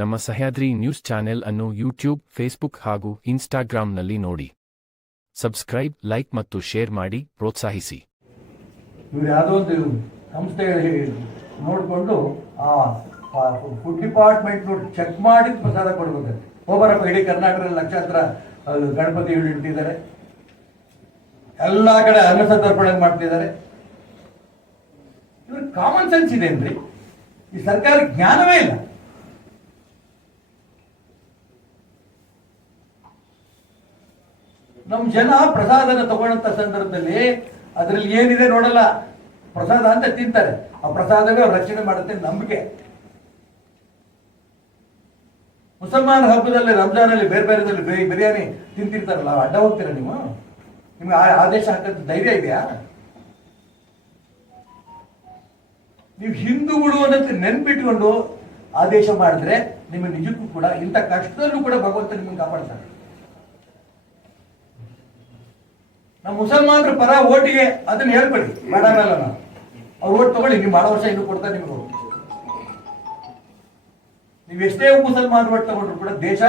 ನಮ್ಮ Sahyadri news channel ಅನ್ನು YouTube, Facebook ಹಾಗೂ ಇನ್ಸ್ಟಾಗ್ರಾಂನಲ್ಲಿ ನೋಡಿ. ಸಬ್ಸ್ಕ್ರೈಬ್, ಲೈಕ್ ಮತ್ತು ಶೇರ್ ಮಾಡಿ ಪ್ರೋತ್ಸಾಹಿಸಿ. ಇವ್ರು ಯಾವುದೋ ಒಂದು ಸಂಸ್ಥೆ ನೋಡಿಕೊಂಡು ಆ ಫುಡ್ ಡಿಪಾರ್ಟ್ಮೆಂಟ್ ಚೆಕ್ ಮಾಡಿ ಪ್ರಸಾದ ಕೊಡ್ಬೇಕಂತೆ. ಹೋಬರಪ್ಪ, ಇಡೀ ಕರ್ನಾಟಕದಲ್ಲಿ ಲಕ್ಷಾಂತರ ಗಣಪತಿಗಳು ಇಟ್ಟಿದ್ದಾರೆ, ಎಲ್ಲ ಕಡೆ ಅನ್ನ ಸಂತರ್ಪಣೆ ಮಾಡ್ತಿದ್ದಾರೆ. ಇವ್ರಿಗೆ ಕಾಮನ್ ಸೆನ್ಸ್ ಇದೆ ಅಂದ್ರೆ ಈ ಸರ್ಕಾರ ಜ್ಞಾನವೇ ಇಲ್ಲ. ನಮ್ಮ ಜನ ಪ್ರಸಾದನ ತಗೊಳ್ಳಂತ ಸಂದರ್ಭದಲ್ಲಿ ಅದರಲ್ಲಿ ಏನಿದೆ ನೋಡಲ್ಲ, ಪ್ರಸಾದ ಅಂತ ತಿಂತಾರೆ. ಆ ಪ್ರಸಾದವೇ ಅವ್ರು ರಕ್ಷಣೆ ಮಾಡುತ್ತೆ ನಂಬಿಕೆ. ಮುಸಲ್ಮಾನ ಹಬ್ಬದಲ್ಲಿ, ರಂಜಾನಲ್ಲಿ, ಬೇರೆ ಬೇರೆದಲ್ಲಿ ಬಿರಿಯಾನಿ ತಿಂತಿರ್ತಾರಲ್ಲ, ಅಡ್ಡ ಹೋಗ್ತೀರಾ ನೀವು? ನಿಮ್ಗೆ ಆದೇಶ ಹಾಕೋದು ಧೈರ್ಯ ಇದೆಯಾ? ನೀವು ಹಿಂದೂಗಳು ಅನ್ನೋದು ನೆನ್ಪಿಟ್ಕೊಂಡು ಆದೇಶ ಮಾಡಿದ್ರೆ ನಿಮಗೆ ನಿಜಕ್ಕೂ ಕೂಡ ಇಂಥ ಕಷ್ಟದಲ್ಲೂ ಕೂಡ ಭಗವಂತ ನಿಮ್ಮನ್ನು ಕಾಪಾಡ್ತಾರೆ. ನಮ್ಮ ಮುಸಲ್ಮಾನರ ಪರ ಓಟಿಗೆ ಅದನ್ನ ಹೇಳ್ಬೇಡಿ, ಮಾಡಲ್ಲ. ನಾವು ಅವ್ರು ಓಟ್ ತಗೊಳ್ಳಿ, ನೀವು ಮಾಡೋ ವರ್ಷ ಇನ್ನೂ ಕೊಡ್ತಾರೆ ನಿಮ್ಗೆ. ನೀವು ಎಷ್ಟೇ ಮುಸಲ್ಮಾನರು ಓಟ್ ತಗೊಂಡ್ರು ಕೂಡ ದೇಶ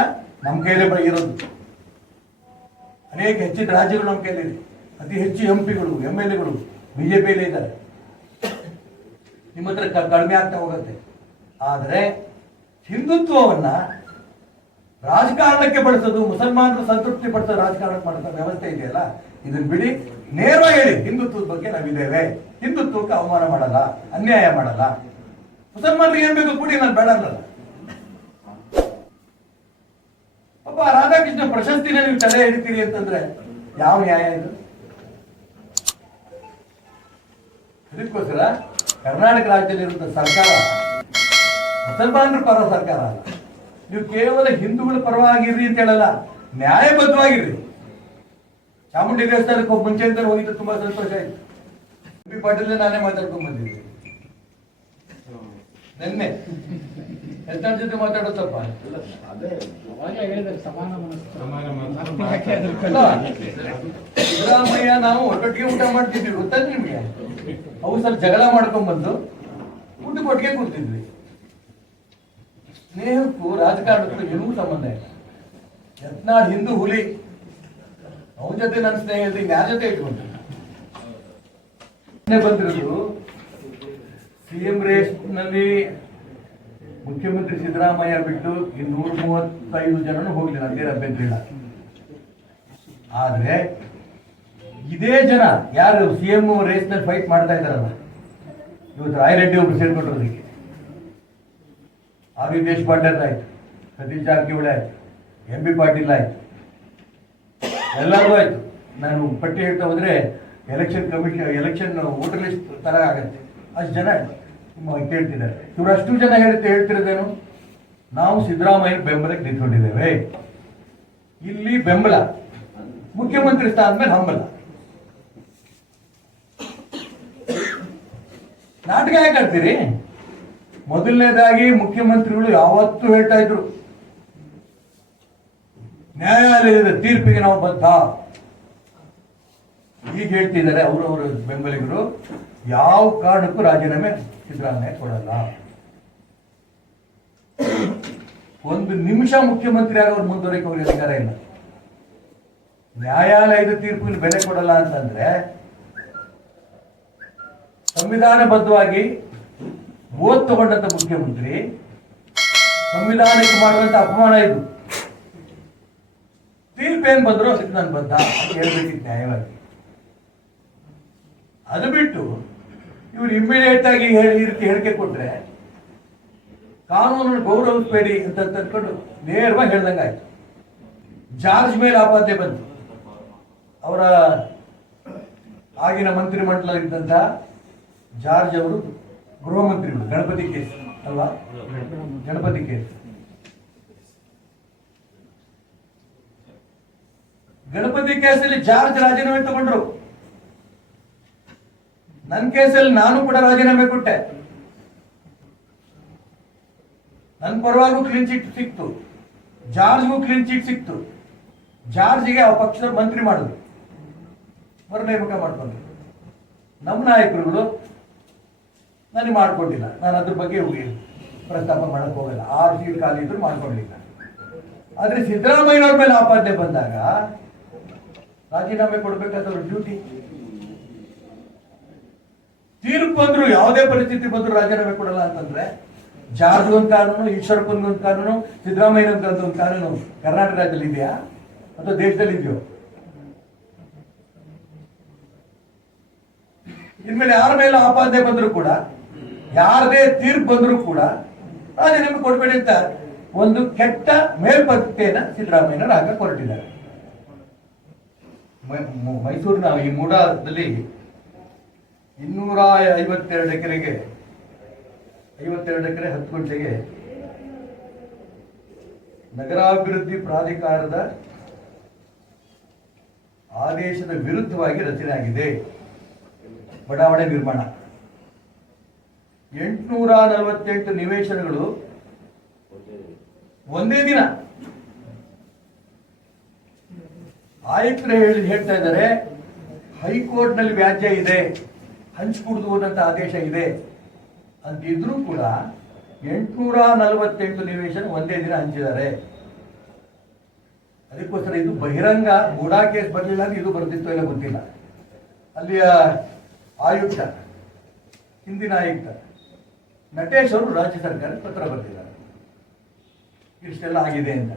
ನಮ್ಮ ಕೈಲೇ ಇರೋದು. ಅನೇಕ ಹೆಚ್ಚಿನ ರಾಜ್ಯಗಳು ನಮ್ಮ ಕೈಲಿದೆ. ಅತಿ ಹೆಚ್ಚು ಎಂಪಿಗಳು, MLAಗಳು ಬಿಜೆಪಿಯಲ್ಲೇ ಇದ್ದಾರೆ. ನಿಮ್ಮ ಹತ್ರ ಕಡಿಮೆ ಆಗ್ತಾ ಹೋಗುತ್ತೆ. ಆದರೆ ಹಿಂದುತ್ವವನ್ನ ರಾಜಕಾರಣಕ್ಕೆ ಬಳಸೋದು, ಮುಸಲ್ಮಾನರು ಸಂತೃಪ್ತಿ ಪಡಿಸೋ ರಾಜಕಾರಣ ಮಾಡೋ ವ್ಯವಸ್ಥೆ ಇದೆಯಲ್ಲ, ಇದನ್ನ ಬಿಡಿ. ನೇರವಾಗಿ ಹೇಳಿ, ಹಿಂದುತ್ವದ ಬಗ್ಗೆ ನಾವಿದ್ದೇವೆ, ಹಿಂದುತ್ವಕ್ಕೆ ಅವಮಾನ ಮಾಡಲ್ಲ, ಅನ್ಯಾಯ ಮಾಡಲ್ಲ. ಮುಸಲ್ಮಾನರಿಗೆ ಏನ್ ಬೇಕು ಕೂಡಿ, ನಾನು ಬೇಡ ಅನ್ನಲ್ಲ. ಪಾಪ ರಾಧಾಕೃಷ್ಣ ಪ್ರಶಸ್ತಿನ ನೀವು ತಲೆ ಹಿಡಿತೀರಿ ಅಂತಂದ್ರೆ ಯಾವ ನ್ಯಾಯ ಇದು? ಇದಕ್ಕೋಸ್ಕರ ಕರ್ನಾಟಕ ರಾಜ್ಯದಲ್ಲಿರುವಂತಹ ಸರ್ಕಾರ ಮುಸಲ್ಮಾನರ ಪರ ಸರ್ಕಾರ ಅಲ್ಲ. ನೀವು ಕೇವಲ ಹಿಂದೂಗಳ ಪರವಾಗಿರ್ರಿ ಅಂತ ಹೇಳಲ್ಲ, ನ್ಯಾಯಬದ್ಧವಾಗಿರ್ರಿ. ಚಾಮುಂಡಿ ದೇವಸ್ಥಾನಕ್ಕೆ ಮುಂಚೆ ಅಂತ ಹೋಗಿದ್ದು ತುಂಬಾ ಸಂತೋಷ ಆಯ್ತು. MP ಪಾಟೀಲ್ ನಾನೇ ಮಾತಾಡ್ಕೊಂಡ್ ಬಂದಿದ್ದೆ ನಿನ್ನೆ. ಎಷ್ಟರ ಜೊತೆ ಮಾತಾಡುತ್ತಪ್ಪ, ಸಿದ್ದರಾಮಯ್ಯ ನಾವು ಒಟ್ಟೊಟ್ಟಿಗೆ ಊಟ ಮಾಡ್ತಿದ್ವಿ, ಗೊತ್ತಾ ನಿಮ್ಗೆ? ಅವು ಸ್ವಲ್ಪ ಜಗಳ ಮಾಡ್ಕೊಂಡ್ ಬಂದು ಊಟಕ್ಕೆ ಒಟ್ಟಿಗೆ ಕೂರ್ತಿದ್ವಿ. ಸ್ನೇಹಕ್ಕೂ ರಾಜಕಾರಣಕ್ಕೂ ಏನೂ ಸಂಬಂಧ ಇಲ್ಲ. ಯತ್ನಾಳ್ ಹಿಂದೂ ಹುಲಿ, ಅವನ ಜೊತೆ ನನ್ನ ಸ್ನೇಹ ಇದ್ರಿ, ಯಾರ ಜೊತೆ ಇಟ್ಕೊಂಡ್ರಿ? ಬಂದಿರೋದು CM ರೇಸ್ ನಲ್ಲಿ ಮುಖ್ಯಮಂತ್ರಿ ಸಿದ್ದರಾಮಯ್ಯ ಬಿಟ್ಟು 235 ಜನನು ಹೋಗ್ಲಿಲ್ಲ, ಅದೇ ಅಭ್ಯಂತರ ಇಲ್ಲ. ಆದ್ರೆ ಇದೇ ಜನ ಯಾರು CM ರೇಸ್ ನಲ್ಲಿ ಫೈಟ್ ಮಾಡ್ತಾ ಇದ್ದಾರಲ್ಲ, ಇವತ್ತು ರಾಯರೆಡ್ಡಿ ಒಬ್ರು ಸೇರ್ಕೊಂಡಿರೋದಕ್ಕೆ, ಆರ್ ವಿ ದೇಶಪಾಂಡೆ ಆಯ್ತು, ಸತೀಶ್ ಜಾರಕಿಹೊಳಿ ಆಯ್ತು, MB ಪಾಟೀಲ್ ಆಯ್ತು, ಎಲ್ಲರಿಗೂ ಆಯ್ತು. ನಾನು ಪಟ್ಟಿ ಹೇಳ್ತಾ ಹೋದ್ರೆ ಎಲೆಕ್ಷನ್ ವೋಟರ್ ಲಿಸ್ಟ್ ತರ ಆಗತ್ತೆ. ಅಷ್ಟು ಜನ ಕೇಳ್ತಿದ್ದಾರೆ. ಇವ್ರು ಅಷ್ಟು ಜನ ಹೇಳ್ತಿರೋದೇನು? ನಾವು ಸಿದ್ದರಾಮಯ್ಯ ಬೆಂಬಲಕ್ಕೆ ನಿಂತ್ಕೊಂಡಿದ್ದೇವೆ. ಇಲ್ಲಿ ಬೆಂಬಲ, ಮುಖ್ಯಮಂತ್ರಿ ಸ್ಥಾನದ ಮೇಲೆ ಹಂಬಲ. ನಾಟಕ ಯಾಕೆ ಆಡ್ತೀರಿ? ಮೊದಲನೇದಾಗಿ ಮುಖ್ಯಮಂತ್ರಿಗಳು ಯಾವತ್ತೂ ಹೇಳ್ತಾ ಇದ್ರು, ನ್ಯಾಯಾಲಯದ ತೀರ್ಪಿಗೆ ನಾವು ಬದ್ಧ. ಈಗ ಹೇಳ್ತಿದ್ದಾರೆ ಅವರವರ ಬೆಂಬಲಿಗರು, ಯಾವ ಕಾರಣಕ್ಕೂ ರಾಜೀನಾಮೆ ಸಿದ್ದರಾಮಯ್ಯ ಕೊಡಲ್ಲ. ಒಂದು ನಿಮಿಷ ಮುಖ್ಯಮಂತ್ರಿ ಆಗೋರು ಮುಂದುವರೆಗೆ ಅವ್ರಿಗೆ ಅಧಿಕಾರ ಇಲ್ಲ. ನ್ಯಾಯಾಲಯದ ತೀರ್ಪಿಗೆ ಬೆಲೆ ಕೊಡಲ್ಲ ಅಂತಂದ್ರೆ ಸಂವಿಧಾನಬದ್ಧವಾಗಿ ಓದ್ ತಗೊಂಡಂತ ಮುಖ್ಯಮಂತ್ರಿ ಸಂವಿಧಾನಕ್ಕೆ ಮಾಡುವಂತ ಅಪಮಾನ ಇದು. ತೀರ್ಪೇನ್ ಬಂದ್ರು ಅದಕ್ಕೆ ನಾನು ಬದ್ಧ ಹೇಳ್ಬೇಕಿತ್ತು ನ್ಯಾಯವಾಗಿ. ಅದು ಬಿಟ್ಟು ಇವ್ರು ಇಮ್ಮಿಡಿಯೇಟ್ ಆಗಿ ಈ ರೀತಿ ಹೇಳಿಕೆ ಕೊಟ್ರೆ ಕಾನೂನನ್ನು ಗೌರವಿಸಬೇಡಿ ಅಂತ ಅಂದ್ಕೊಂಡು ನೇರವಾಗಿ ಹೇಳ್ದಂಗಾಯ್ತು. ಜಾರ್ಜ್ ಮೇಲೆ ಆಪಾದನೆ ಬಂತು. ಅವರ ಆಗಿನ ಮಂತ್ರಿಮಂಡಲ ಇದ್ದಂತ ಜಾರ್ಜ್ ಅವರು ಗೃಹ ಮಂತ್ರಿಗಳು, ಗಣಪತಿ ಕೇಸ್ ಅಲ್ವಾ, ಗಣಪತಿ ಕೇಸ್. ಗಣಪತಿ ಕೇಸಲ್ಲಿ ಜಾರ್ಜ್ ರಾಜೀನಾಮೆ ತಗೊಂಡ್ರು. ನನ್ನ ಕೇಸಲ್ಲಿ ನಾನು ಕೂಡ ರಾಜೀನಾಮೆ ಕೊಟ್ಟೆ. ನನ್ನ ಪರವಾಗೂ ಕ್ಲೀನ್ ಚಿಟ್ ಸಿಕ್ತು, ಜಾರ್ಜ್ಗೂ ಕ್ಲೀನ್ ಚಿಟ್ ಸಿಕ್ತು. ಜಾರ್ಜ್ಗೆ ಆ ಪಕ್ಷದ ಮಂತ್ರಿ ಮಾಡಿದ್ರು, ಮರು ನೇಮಕ ಮಾಡ್ಕೊಂಡ್ರು. ನಮ್ಮ ನಾಯಕರುಗಳು ನನಗೆ ಮಾಡಿಕೊಟ್ಟಿಲ್ಲ, ನಾನು ಅದ್ರ ಬಗ್ಗೆ ಹೋಗಿ ಪ್ರಸ್ತಾಪ ಮಾಡಕ್ ಹೋಗಲ್ಲ. 6 ಸೀಟ್ ಖಾಲಿ ಇದ್ರು ಮಾಡ್ಕೊಡ್ಲಿಲ್ಲ. ಆದ್ರೆ ಸಿದ್ದರಾಮಯ್ಯನವ್ರ ಮೇಲೆ ಆಪಾದನೆ ಬಂದಾಗ ರಾಜೀನಾಮೆ ಕೊಡ್ಬೇಕಾದವ್ರ ಡ್ಯೂಟಿ. ತೀರ್ಪು ಬಂದ್ರು ಯಾವುದೇ ಪರಿಸ್ಥಿತಿ ಬಂದ್ರು ರಾಜೀನಾಮೆ ಕೊಡಲ್ಲ ಅಂತಂದ್ರೆ ಜಾರ್ಜ್ ಒಂದು ಕಾನೂನು, ಈಶ್ವರಪ್ಪನ ಒಂದು ಕಾನೂನು, ಸಿದ್ದರಾಮಯ್ಯನ ಒಂದು ಕಾನೂನು ಕರ್ನಾಟಕ ರಾಜ್ಯದಲ್ಲಿ ಇದೆಯಾ ಅಥವಾ ದೇಶದಲ್ಲಿ ಇದೆಯೋ? ಇನ್ಮೇಲೆ ಯಾರ ಮೇಲೆ ಆಪಾದನೆ ಬಂದ್ರು ಕೂಡ, ಯಾರದೇ ತೀರ್ಪು ಬಂದ್ರು ಕೂಡ ರಾಜೀನಾಮೆ ಕೊಡ್ಬೇಡಿ ಅಂತ ಒಂದು ಕೆಟ್ಟ ಮೇಲ್ಪಂಕ್ತಿಯನ್ನ ಸಿದ್ದರಾಮಯ್ಯನವರು ಹಾಕಕ್ಕೆ ಹೊರಟಿದ್ದಾರೆ. ಮೈಸೂರಿನ ಈ ಮೂಡಾದಲ್ಲಿ 252 ಎಕರೆಗೆ 52 ಎಕರೆ 10 ಗುಂಟೆಗೆ ನಗರಾಭಿವೃದ್ಧಿ ಪ್ರಾಧಿಕಾರದ ಆದೇಶದ ವಿರುದ್ಧವಾಗಿ ರಚನೆ ಆಗಿದೆ ಬಡಾವಣೆ ನಿರ್ಮಾಣ. 848 ನಿವೇಶನಗಳು ಒಂದೇ ದಿನ. ಆಯುಕ್ತರು ಹೇಳ್ತಾ ಇದ್ದಾರೆ ಹೈಕೋರ್ಟ್ ನಲ್ಲಿ ವ್ಯಾಜ್ಯ ಇದೆ, ಹಂಚ್ಕೂಡ್ದು ಅನ್ನಂತ ಆದೇಶ ಇದೆ ಅಂತ ಇದ್ರೂ ಕೂಡ 848 ನಿವೇಶನ ಒಂದೇ ದಿನ ಹಂಚಿದ್ದಾರೆ. ಅದಕ್ಕೋಸ್ಕರ ಇದು ಬಹಿರಂಗ ಮೂಡಾ ಕೇಸ್ ಬರಲಿಲ್ಲ ಅಂದ್ರೆ ಇದು ಬರ್ತಿತ್ತು ಇಲ್ಲ ಗೊತ್ತಿಲ್ಲ. ಅಲ್ಲಿಯ ಆಯುಕ್ತ, ಹಿಂದಿನ ಆಯುಕ್ತ ನಟೇಶ್ ಅವರು ರಾಜ್ಯ ಸರ್ಕಾರಕ್ಕೆ ಪತ್ರ ಬರೆದಿದ್ದಾರೆ ಇಷ್ಟೆಲ್ಲ ಆಗಿದೆ ಅಂತ.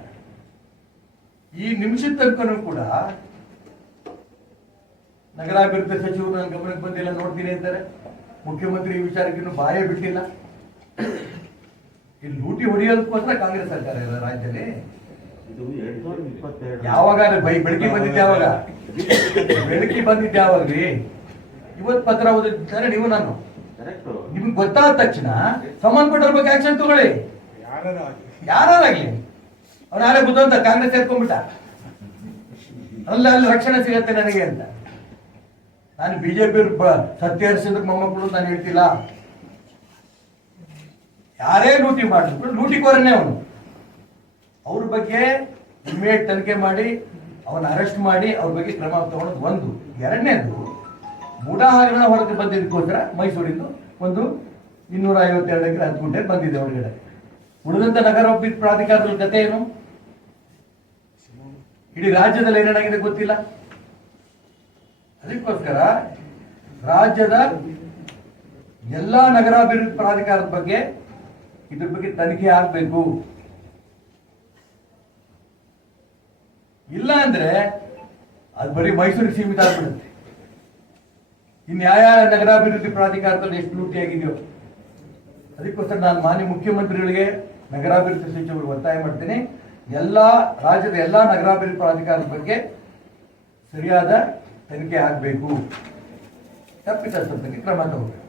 ಈ ನಿಮಿಷದ ತನಕನೂ ಕೂಡ ನಗರಾಭಿವೃದ್ಧಿ ಸಚಿವರು ನನ್ನ ಗಮನಕ್ಕೆ ಬಂದಿಲ್ಲ, ನೋಡ್ತೀನಿ ಅಂತಾರೆ. ಮುಖ್ಯಮಂತ್ರಿ ಈ ವಿಚಾರಕ್ಕೆ ಇನ್ನೂ ಬಾಯೇ ಬಿಟ್ಟಿಲ್ಲ. ಇಲ್ಲಿ ಲೂಟಿ ಹೊಡೆಯೋದಕ್ಕೋಸ್ಕರ ಕಾಂಗ್ರೆಸ್ ಸರ್ಕಾರ ಇಲ್ಲ ರಾಜ್ಯದಲ್ಲಿ. ಯಾವಾಗ ಬೆಳಕಿ ಬಂದಿದ್ದೆ ಯಾವಾಗ? ಬೆಳಕಿ ಬಂದಿದ್ದೆ ಯಾವಾಗ್ರಿ? ಇವತ್ತು ಪತ್ರ ಓದಿದ್ದಾರೆ ನೀವು, ನಾನು ನಿಮ್ಗೆ ಗೊತ್ತಾದ ತಕ್ಷಣ ಸಂಬಂಧಪಟ್ಟವ್ರ ಬಗ್ಗೆ ಆಕ್ಷನ್ ತಗೊಳ್ಳಿ. ಯಾರಾಗ್ಲಿ ಅವ್ನು ಯಾರೇ ಬುದ್ಧಂತ ಕಾಂಗ್ರೆಸ್ ಸೇರ್ಕೊಂಡ್ಬಿಟ್ಟ, ಅಲ್ಲಿ ರಕ್ಷಣೆ ಸಿಗತ್ತೆ ನನಗೆ ಅಂತ. ನಾನು ಬಿಜೆಪಿ ಸತ್ಯ ಹರಿಸಿದ್ರ ಮೊಮ್ಮಕ್ಕಳು ನಾನು ಹೇಳ್ತಿಲ್ಲ. ಯಾರೇ ಲೂಟಿ ಮಾಡಿದ್ರು ಲೂಟಿಕೋರನ್ನೇ ಅವನು. ಅವ್ರ ಬಗ್ಗೆ ಇಮಿಡಿಯೇಟ್ ತನಿಖೆ ಮಾಡಿ ಅವನ್ನ ಅರೆಸ್ಟ್ ಮಾಡಿ ಅವ್ರ ಬಗ್ಗೆ ಕ್ರಮ ತಗೊಳ್ಳೋದು ಒಂದು. ಎರಡನೇದು, ಮೂಡಾ ಹಗರಣ ಹೊರಗೆ ಬಂದಿದ್ದಕ್ಕೋಸ್ಕರ ಮೈಸೂರಿಂದ ಒಂದು 252 ಎಕರೆ 10 ಗುಂಟೆ ಬಂದಿದೆ ಹೊರಗಡೆ. ಉಳಿದಂತ ನಗರಾಭಿವೃದ್ಧಿ ಪ್ರಾಧಿಕಾರದ ಕಥೆ ಏನು? ಇಡೀ ರಾಜ್ಯದಲ್ಲಿ ಏನೇನಾಗಿದೆ ಗೊತ್ತಿಲ್ಲ. ಅದಕ್ಕೋಸ್ಕರ ರಾಜ್ಯದ ಎಲ್ಲಾ ನಗರಾಭಿವೃದ್ಧಿ ಪ್ರಾಧಿಕಾರದ ಬಗ್ಗೆ ಇದ್ರ ಬಗ್ಗೆ ತನಿಖೆ ಆಗ್ಬೇಕು. ಇಲ್ಲ ಅಂದ್ರೆ ಅದು ಬರೀ ಮೈಸೂರಿಗೆ ಸೀಮಿತ ಆಗ್ಬಿಡುತ್ತೆ. ಇನ್ಯಾವ ನಗರಾಭಿವೃದ್ಧಿ ಪ್ರಾಧಿಕಾರದಲ್ಲಿ ಎಷ್ಟು ಲೂಟಿ ಆಗಿದೆಯೋ. ಅದಕ್ಕೋಸ್ಕರ ನಾನು ಮಾನ್ಯ ಮುಖ್ಯಮಂತ್ರಿಗಳಿಗೆ, ನಗರಾಭಿವೃದ್ಧಿ ಸಚಿವರು ಒತ್ತಾಯ ಮಾಡ್ತೇನೆ, ರಾಜ್ಯದ ಎಲ್ಲಾ ನಗರಾಭಿವೃದ್ಧಿ ಪ್ರಾಧಿಕಾರದ ಬಗ್ಗೆ ಸರಿಯಾದ ತನಿಖೆ ಆಗಬೇಕು, ತಪ್ಪಿತಸ್ಥರ ಬಗ್ಗೆ ಕ್ರಮ ತಗೋಬೇಕು.